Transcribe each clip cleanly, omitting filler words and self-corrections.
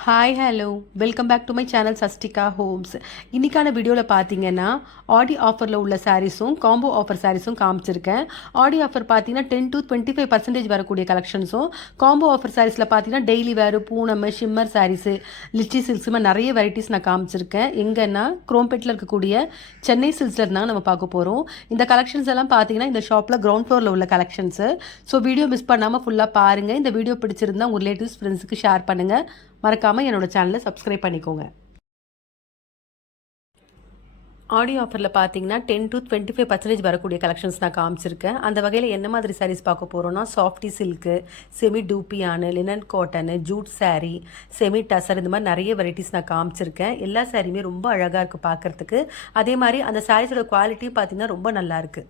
Hi hello welcome back to my channel Sastika Homes. இன்றைக்கான வீடியோவில் பார்த்தீங்கன்னா ஆடி ஆஃபரில் உள்ள சாரீஸும் காம்போ ஆஃபர் சாரீஸும் காமிச்சிருக்கேன். ஆடி ஆஃபர் பார்த்தீங்கன்னா 10 to 25% வரக்கூடிய கலெக்ஷன்ஸும், காம்போ ஆஃபர் சாரீஸில் பார்த்தீங்கன்னா டெய்லி வேறு, பூனம், ஷிம்மர் சாரீஸு, லிச்சி சில்க்ஸுமே நிறைய வெரைட்டிஸ் நான் காமிச்சிருக்கேன். எங்கன்னா குரோம்பேட்டில் இருக்கக்கூடிய சென்னை சில்க்ஸில் தான் நம்ம பார்க்க போகிறோம். இந்த கலெக்ஷன்ஸ் எல்லாம் பார்த்தீங்கன்னா இந்த ஷாப்பில் கிரவுண்ட் ஃப்ளோரில் உள்ள கலெக்ஷன்ஸு. ஸோ வீடியோ மிஸ் பண்ணாமல் ஃபுல்லாக பாருங்கள். இந்த வீடியோ பிடிச்சிருந்தா உங்கள் ரிலேட்டிவ்ஸ் ஃப்ரெண்ட்ஸுக்கு ஷேர் பண்ணுங்கள். மறக்காமல் என்னோட சேனலை சப்ஸ்கிரைப் பண்ணிக்கோங்க. ஆடியோ ஆஃபரில் பார்த்தீங்கன்னா 10 to 25% வரக்கூடிய கலெக்ஷன்ஸ் நான் காமிச்சிருக்கேன். அந்த வகையில் என்ன மாதிரி சாரீஸ் பார்க்க போகிறோன்னா, softy silk, semi dupion, linen cotton, jute sari, semi tussar, இந்த மாதிரி நிறைய வெரைட்டிஸ் நான் காமிச்சிருக்கேன். எல்லா சாரியுமே ரொம்ப அழகாக இருக்குது பார்க்குறதுக்கு. அதே மாதிரி அந்த சாரீஸோட குவாலிட்டியும் பார்த்தீங்கன்னா ரொம்ப நல்லாயிருக்கு.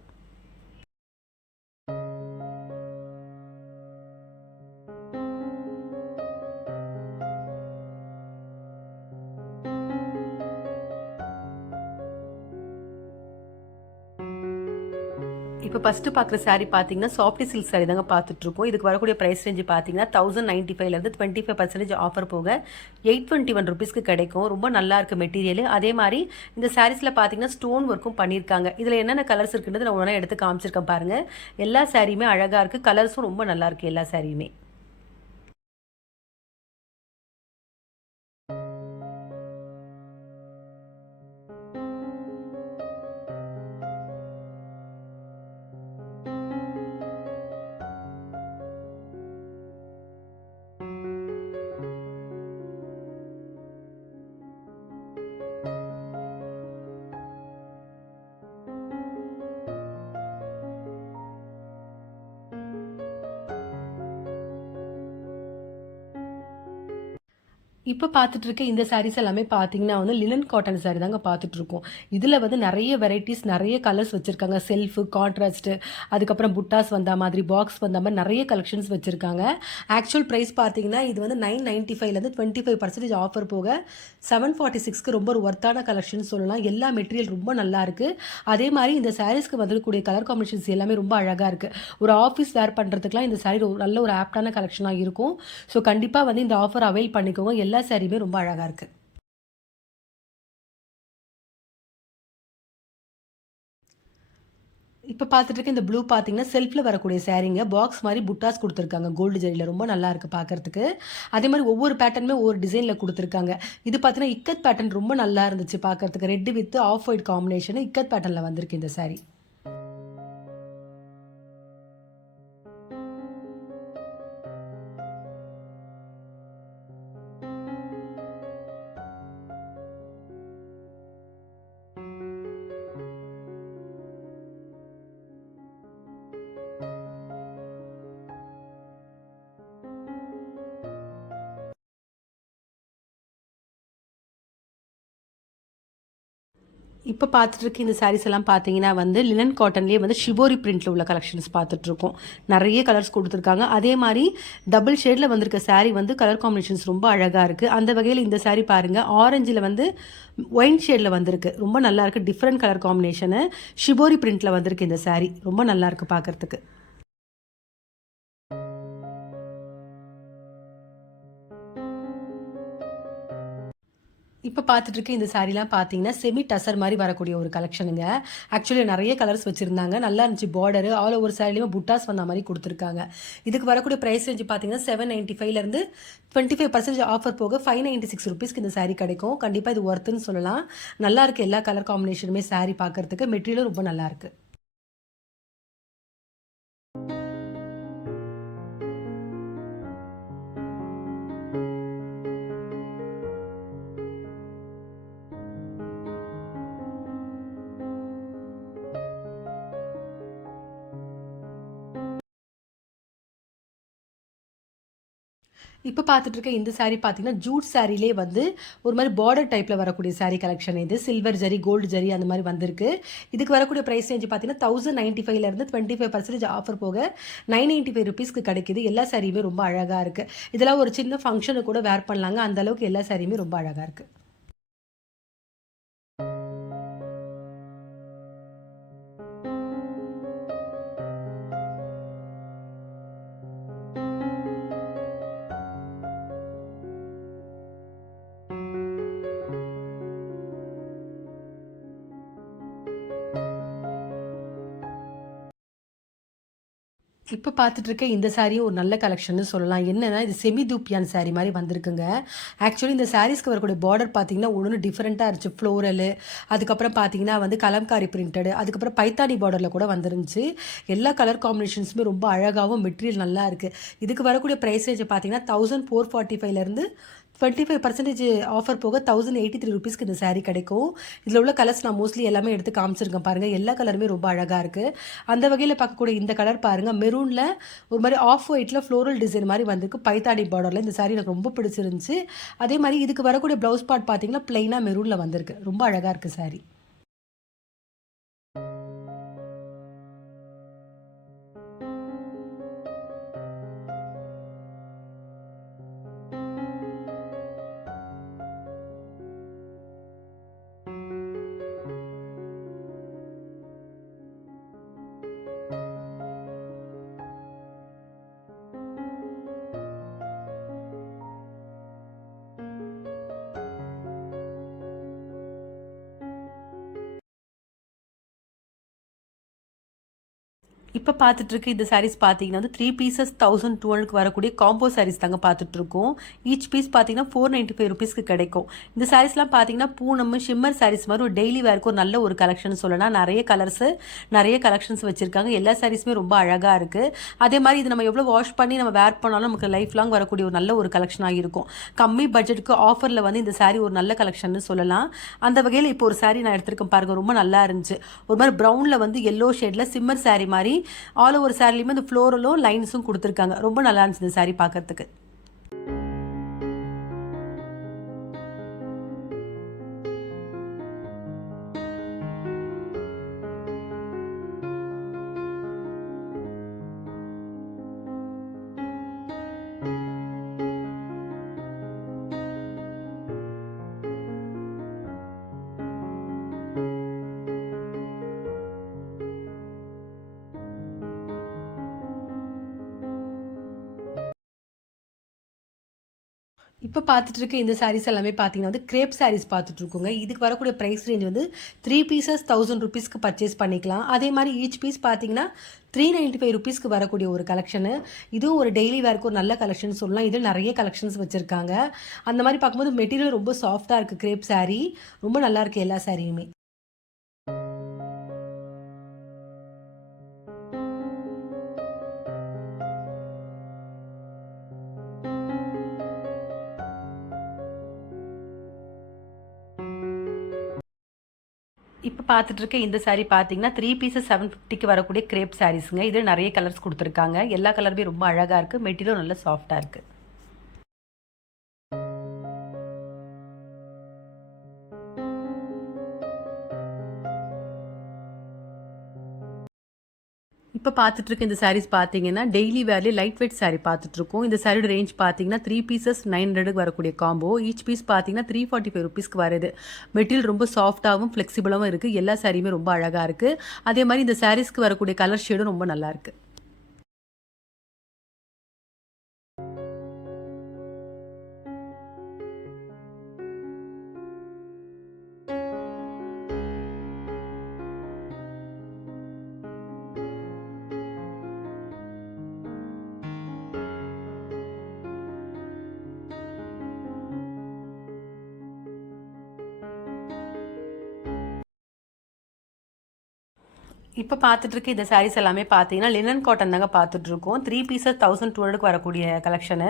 இப்போ ஃபஸ்ட்டு பார்க்குற சாரீ பார்த்தீங்கன்னா சாஃப்டி சில்க் சாரீ தாங்க பார்த்துட்ருக்கோம். இதுக்கு வரக்கூடிய ப்ரைஸ் ரேஞ்சு பார்த்தீங்கன்னா 1095லேருந்து 25% ஆஃபர் போக 821 ருபீஸ்க்கு கிடைக்கும். ரொம்ப நல்லா இருக்குது மெட்டீரியல். அதே மாதிரி இந்த சாரீஸில் பார்த்தீங்கன்னா ஸ்டோன் ஒர்க்கும் பண்ணியிருக்காங்க. இதில் என்னென்ன கலர்ஸ் இருக்குன்றது நான் ஒன்றா எடுத்து காமிச்சிருக்கேன் பாருங்கள். எல்லா சாரியுமே அழகாக இருக்குது, கலர்ஸும் ரொம்ப நல்லாயிருக்கு எல்லா சாரியுமே. இப்போ பார்த்துட்டு இருக்க இந்த சாரீஸ் எல்லாமே பார்த்தீங்கன்னா வந்து லினன் காட்டன் சாரீ தாங்க பார்த்துட்ருக்கோம். இதில் வந்து நிறைய வெரைட்டிஸ், நிறைய கலர்ஸ் வச்சுருக்காங்க. செல்ஃபு, கான்ட்ராஸ்ட்டு, அதுக்கப்புறம் புட்டாஸ் வந்த மாதிரி, பாக்ஸ் வந்த மாதிரி நிறைய கலெக்ஷன்ஸ் வச்சுருக்காங்க. ஆக்சுவல் ப்ரைஸ் பார்த்தீங்கன்னா இது வந்து 995லேருந்து 25% ஆஃபர் போக 746க்கு ரொம்ப ஒரு ஒர்த்தான கலெக்ஷன் சொல்லலாம். எல்லா மெட்டீரியல் ரொம்ப நல்லாயிருக்கு. அதே மாதிரி இந்த சாரீஸ்க்கு வந்துக்கூடிய கலர் காம்பினேஷன்ஸ் எல்லாமே ரொம்ப அழகாக இருக்குது. ஒரு ஆஃபீஸ் வேர் பண்ணுறதுக்குலாம் இந்த சாரீ நல்ல ஒரு ஆப்டான கலெக்ஷனாக இருக்கும். ஸோ கண்டிப்பாக வந்து இந்த ஆஃபர் அவைல் பண்ணிக்கோங்க. எல்லா சாரியுமே ரொம்ப அழகாக இருக்குது. இப்போ பார்த்துட்டு இருக்க இந்த ப்ளூ பார்த்தீங்கன்னா செல்ஃபில் வரக்கூடிய சாரீங்க. பாக்ஸ் மாதிரி புட்டாஸ் கொடுத்துருக்காங்க கோல்டு ஜரியில். ரொம்ப நல்லா இருக்குது பார்க்குறதுக்கு. அதே மாதிரி ஒவ்வொரு பேட்டர்னுமே ஒவ்வொரு டிசைனில் கொடுத்துருக்காங்க. இது பார்த்தீங்கன்னா இக்கத் பேட்டர்ன் ரொம்ப நல்லா இருந்துச்சு பார்க்குறதுக்கு. Red with off white combination ikat பேட்டர்னில் வந்திருக்கு இந்த சாரீ. இப்போ பார்த்துட்டு இருக்க இந்த சாரீஸ் எல்லாம் பார்த்தீங்கன்னா வந்து லினன் காட்டன்லேயே வந்து ஷிபோரி பிரிண்டில் உள்ள கலெக்ஷன்ஸ் பார்த்துட்ருக்கோம். நிறைய கலர்ஸ் கொடுத்துருக்காங்க. அதே மாதிரி டபுள் ஷேடில் வந்திருக்க சாரீ வந்து கலர் காம்பினேஷன்ஸ் ரொம்ப அழகாக இருக்குது. அந்த வகையில் இந்த சாரீ பாருங்கள், ஆரஞ்சில் வந்து ஒயின் ஷேடில் வந்திருக்கு. ரொம்ப நல்லாயிருக்கு. டிஃப்ரெண்ட் கலர் காம்பினேஷனு ஷிபோரி பிரிண்டில் வந்திருக்கு இந்த சாரீ. ரொம்ப நல்லாயிருக்கு பார்க்குறதுக்கு. இப்போ பார்த்துட்டு இருக்க இந்த சாரீலாம் பார்த்தீங்கன்னா செமி டசர் மாதிரி வரக்கூடிய ஒரு கலெக்ஷனுங்க. ஆக்சுவலி நிறைய கலர்ஸ் வச்சுருந்தாங்க. நல்லா இருந்துச்சு. பார்டரு ஆல் ஓவர் சாரிலையுமே புட்டாஸ் வந்த மாதிரி கொடுத்துருக்காங்க. இதுக்கு வரக்கூடிய ப்ரைஸ் ரேஞ்சு பார்த்தீங்கன்னா 795லேருந்து 25% ஆஃபர் போக 596 ருபீஸ்க்கு இந்த சாரீ கிடைக்கும். கண்டிப்பாக இது ஒர்த்துன்னு சொல்லலாம். நல்லா இருக்குது எல்லா கலர் காம்பினேஷனுமே சாரீ பார்க்குறதுக்கு. மெட்டீரியலும் ரொம்ப நல்லாயிருக்கு. இப்போ பார்த்துட்டு இருக்க இந்த சாரீ பார்த்தீங்கன்னா ஜூட் சாரீலே வந்து ஒரு மாதிரி பார்டர் டைப்பில் வரக்கூடிய சாரீ கலெக்ஷன் இது. சில்வர் ஜரி, கோல்டு ஜரி அந்த மாதிரி வந்திருக்கு. இதுக்கு வரக்கூடிய ப்ரைஸ் ரேஞ்சு பார்த்தீங்கன்னா 1095லேருந்து 25% ஆஃபர் போக 995 ருபீஸ்க்கு கிடைக்குது. எல்லா சாரியுமே ரொம்ப அழகாக இருக்குது. இதெல்லாம் ஒரு சின்ன ஃபங்க்ஷனுக்கு கூட வேர் பண்ணலாங்க. அந்தளவுக்கு எல்லா சாரியுமே ரொம்ப அழகாக இருக்குது. இப்ப பார்த்துட்டு இருக்க இந்த சாரியும் ஒரு நல்ல கலெக்ஷன்னு சொல்லலாம். என்னன்னா, இது செமி தூப்பியான் சாரி மாரி வந்திருக்குங்க. ஆக்சுவலி இந்த சாரீஸ்க்கு வரக்கூடிய பார்டர் பார்த்தீங்கன்னா, ஒண்ணு டிஃபரெண்ட்டா இருந்துச்சு. ஃப்ளோரலு, அதுக்கப்புறம் பார்த்தீங்கன்னா வந்து கலம்காரி பிரிண்டடு, அதுக்கப்புறம் பைத்தானி பார்டர்ல கூட வந்துருந்துச்சு. எல்லா கலர் காம்பினேஷன்ஸுமே ரொம்ப அழகாவும், மெட்டீரியல் நல்லா இருக்கு. இதுக்கு வரக்கூடிய பிரைஸேஜ் பார்த்தீங்கன்னா, 1445லேருந்து 25% ஆஃபர் போக ₹1083க்கு இந்த சாரி கிடைக்கும். இதில உள்ள கலர்ஸ் நான் மோஸ்ட்லி எல்லாமே எடுத்து காமிச்சிருக்கேன் பாருங்க. எல்லா கலருமே ரொம்ப அழகா இருக்கு. அந்த வகையில பார்க்கக்கூடிய இந்த கலர் பாருங்க. மெரூன்ல ஒரு மாரி ஆஃப் ஒயிட்ல ஃப்ளோரல் டிசைன் மாரி வந்திருக்கு. பைத்தானி பார்டர்ல இந்த சாரி எனக்கு ரொம்ப பிடிச்சிருந்துச்சு. அதே மாரி இதுக்கு வரக்கூடிய ப்ளவுஸ் பார்ட் பார்த்தீங்கன்னா, பிளெயினா மெரூன்ல வந்திருக்கு. ரொம்ப அழகா இருக்கு சாரி. இப்ப பார்த்துட்டு இருக்க இந்த சாரீஸ் பார்த்தீங்கன்னா வந்து 3 பீசஸ் 1200க்கு வரக்கூடிய காம்போ சாரீஸ் தாங்க பார்த்துட்டு இருக்கோம். ஈச் பீஸ் பார்த்தீங்கன்னா ₹495க்கு கிடைக்கும். இந்த சாரீஸ்லாம் பார்த்தீங்கன்னா பூனம், ஷிம்மர் சாரீஸ் மாரி ஒரு டெய்லி வேர்க்கு ஒரு நல்ல ஒரு கலெக்ஷன் சொல்லலாம். நெறைய கலெக்ஷன்ஸ் வச்சிருக்காங்க. எல்லா சாரீஸுமே ரொம்ப அழகா இருக்கு. அதே மாரி இது நம்ம எவ்வளோ வாஷ் பண்ணி நம்ம வேர் பண்ணாலும் நமக்கு லைஃப் லாங் வரக்கூடிய ஒரு நல்ல ஒரு கலெக்ஷனா இருக்கும். கம்மி பட்ஜெட்டுக்கு ஆஃபர்ல வந்து இந்த சாரீ ஒரு நல்ல கலெக்ஷன்னு சொல்லலாம். அந்த வகையில இப்போ ஒரு சாரீ நான் எடுத்திருக்கேன் பாருங்க. ரொம்ப நல்லா இருந்துச்சு. ஒரு மாரி ப்ரவுன்ல வந்து எல்லோ ஷேட்ல சிம்மர் சாரீ மாரி ஆல் ஓவர் சாரிலையுமே இந்த ஃப்ளோரலும் லைன்ஸும் கொடுத்துருக்காங்க. ரொம்ப நல்லா இருந்துச்சு இந்த சாரி பார்க்கறதுக்கு. இப்ப பார்த்துட்டு இருக்க இந்த சாரீஸ் எல்லாமே பார்த்தீங்கன்னா வந்து கிரேப் சாரீஸ் பார்த்துட்டு இருக்கோங்க. இதுக்கு வரக்கூடிய பிரைஸ் ரேஞ்ச் வந்து 3 பீசஸ் ₹1000க்கு பர்ச்சேஸ் பண்ணிக்கலாம். அதே மாரி ஈச் பீஸ் பார்த்தீங்கன்னா ₹395க்கு வரக்கூடிய ஒரு கலெக்ஷனு. இதுவும் ஒரு டெய்லி வேர்க்கு ஒரு நல்ல கலெக்ஷன் சொல்லலாம். இதில நெறைய கலெக்ஷன்ஸ் வச்சிருக்காங்க. அந்த மாரி பார்க்கும்போது மெட்டீரியல் ரொம்ப சாஃப்ட்டா இருக்கு கிரேப் சாரி. ரொம்ப நல்லா இருக்கு எல்லா சாரியுமே. இப்ப பார்த்துட்டு இருக்க இந்த சாரி பார்த்தீங்கன்னா, 3 பீசஸ் 750க்கு வரக்கூடிய கிரேப் சாரீஸ்ங்க. இதுல நெறைய கலர்ஸ் குடுத்துருக்காங்க. எல்லா கலருமே ரொம்ப அழகா இருக்கு. மெட்டீரியலும் நல்ல சாஃப்ட்டா இருக்கு. இப்ப பார்த்துட்டு இருக்க இந்த சாரீஸ் பார்த்தீங்கன்னா, டெய்லி வேர்லயே லைட் வெயிட் சாரி பார்த்துட்டு இருக்கோம். இந்த சாரியோட ரேஞ்ச் பார்த்தீங்கன்னா, 3 பீசஸ் 900க்கு வரக்கூடிய காம்போ. ஈச் பீஸ் பார்த்தீங்கன்னா, ₹345க்கு வருது. மெட்டீரியல் ரொம்ப சாஃப்ட்டாவும், ஃப்ளெக்சிபிளாவும் இருக்கு. எல்லா சாரியுமே ரொம்ப அழகா இருக்கு. அதே மாரி இந்த சாரீஸ்க்கு வரக்கூடிய கலர் ஷேடும் ரொம்ப நல்லா இருக்கு. இப்ப பார்த்துட்டு இருக்க இந்த சாரீஸ் எல்லாமே பார்த்தீங்கன்னா, லினன் காட்டன் தாங்க பார்த்துட்டு இருக்கோம். 3 பீசஸ் 1200க்கு வரக்கூடிய கலெக்ஷனு.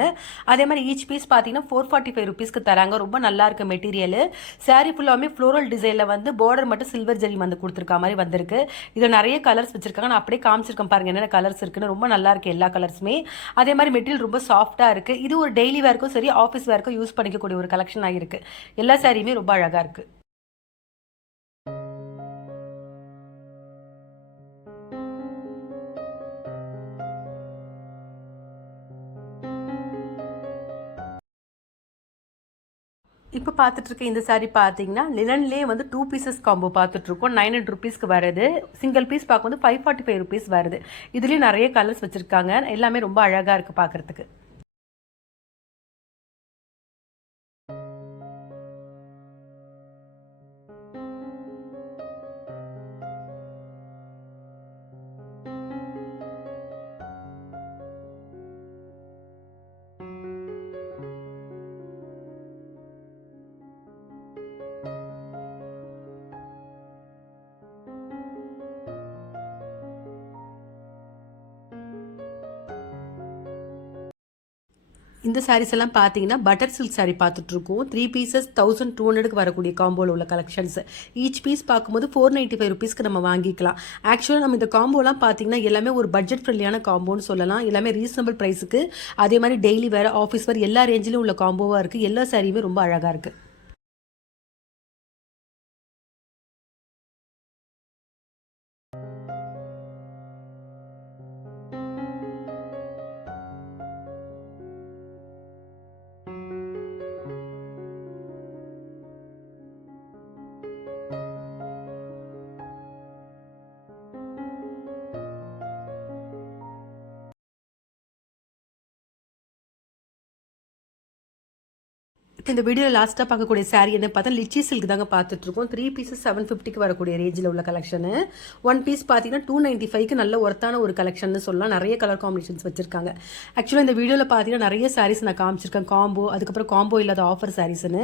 அதே மாரி ஈச் பீஸ் பார்த்தீங்கன்னா, ₹445க்கு தராங்க. ரொம்ப நல்லா இருக்கு மெட்டீரியலு. சாரி ஃபுல்லாவுமே ஃப்ளோரல் டிசைன்ல வந்து பார்டர் மட்டும் சில்வர் ஜரி வந்து குடுத்துருக்க மாரி வந்திருக்கு. இதுல நெறைய கலர்ஸ் வச்சிருக்காங்க. நான் அப்படியே காமிச்சிருக்கேன் பாருங்க என்னென்ன கலர்ஸ் இருக்குன்னு. ரொம்ப நல்லா இருக்கு எல்லா கலர்ஸுமே. அதே மாரி மெட்டீரியல் ரொம்ப சாஃப்ட்டா இருக்கு. இது ஒரு டெய்லி வேர்க்கும் சரி, ஆஃபீஸ் வேர்க்கும் யூஸ் பண்ணிக்கக்கூடிய ஒரு கலெக்ஷனா இருக்கு. எல்லா சாரியுமே ரொம்ப அழகா இருக்கு. இப்ப பார்த்துட்டு இருக்க இந்த சாரி பார்த்தீங்கன்னா, லினன்லேயே வந்து 2 பீசஸ் காம்போ பார்த்துட்டுருக்கோம். ₹900க்கு வருது. சிங்கிள் பீஸ் பார்க்கும்போது ₹545 வருது. இதுலயும் நெறைய கலர்ஸ் வச்சிருக்காங்க. எல்லாமே ரொம்ப அழகா இருக்கு பார்க்கறதுக்கு. இந்த சாரீஸ் எல்லாம் பார்த்தீங்கன்னா பட்டர் சில்க் சாரீ பார்த்துட்ருக்கோம். 3 பீசஸ் 1200க்கு வரக்கூடிய காம்போவில் உள்ள கலெக்ஷன்ஸ். ஈச் பீஸ் பார்க்கும்போது 495 ருபீஸ்க்கு நம்ம வாங்கிக்கலாம். ஆக்சுவலாக நம்ம இந்த காம்போலாம் பார்த்தீங்கன்னா எல்லாமே ஒரு பட்ஜெட் ஃப்ரெண்ட்லியான காம்போன்னு சொல்லலாம். எல்லாமே ரீசனபிள் ப்ரைஸுக்கு, அதே மாதிரி டெய்லி வேறு, ஆஃபீஸ் வேறு எல்லா ரேஞ்சிலும் உள்ள காம்போவாக இருக்குது. எல்லா சாரியுமே ரொம்ப அழகாக இருக்குது. இப்போ இந்த வீடியோவில் லாஸ்ட்டாக பார்க்கக்கூடிய சாரீ என்ன பார்த்தா லிச்சி சில்க் தாங்க பார்த்துட்ருக்கோம். 3 பீசஸ் 750க்கு வரக்கூடிய ரேஞ்சில் உள்ள கலெக்ஷனு. 1 பீஸ் பார்த்தீங்கன்னா 295க்கு நல்ல ஒர்த்தான ஒரு கலெக்ஷன் சொல்லலாம். நிறைய கலர் காம்பினேஷன்ஸ் வச்சிருக்காங்க. ஆக்சுவலாக இந்த வீடியோவில் பார்த்தீங்கன்னா நிறைய சாரீஸ் நான் காமிச்சிருக்கேன். காம்போ, அதுக்கப்புறம் காம்போ இல்லாத ஆஃபர் சாரீஸ்னு.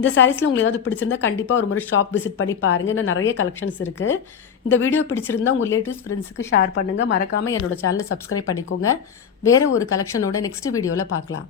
இந்த சாரீஸில் உங்களுக்கு ஏதாவது பிடிச்சிருந்தா கண்டிப்பாக ஒரு முறை ஷாப் விசிட் பண்ணி பாருங்கள். இன்னும் நிறைய கலெக்ஷன்ஸ் இருக்குது. இந்த வீடியோ பிடிச்சிருந்தா உங்கள் ரிலேட்டிவ்ஸ் ஃப்ரெண்ட்ஸுக்கு ஷேர் பண்ணுங்கள். மறக்காமல் என்னோட சேனலை சப்ஸ்கிரைப் பண்ணிக்கோங்க. வேறு ஒரு கலெக்ஷனோட நெக்ஸ்ட் வீடியோவில் பார்க்கலாம்.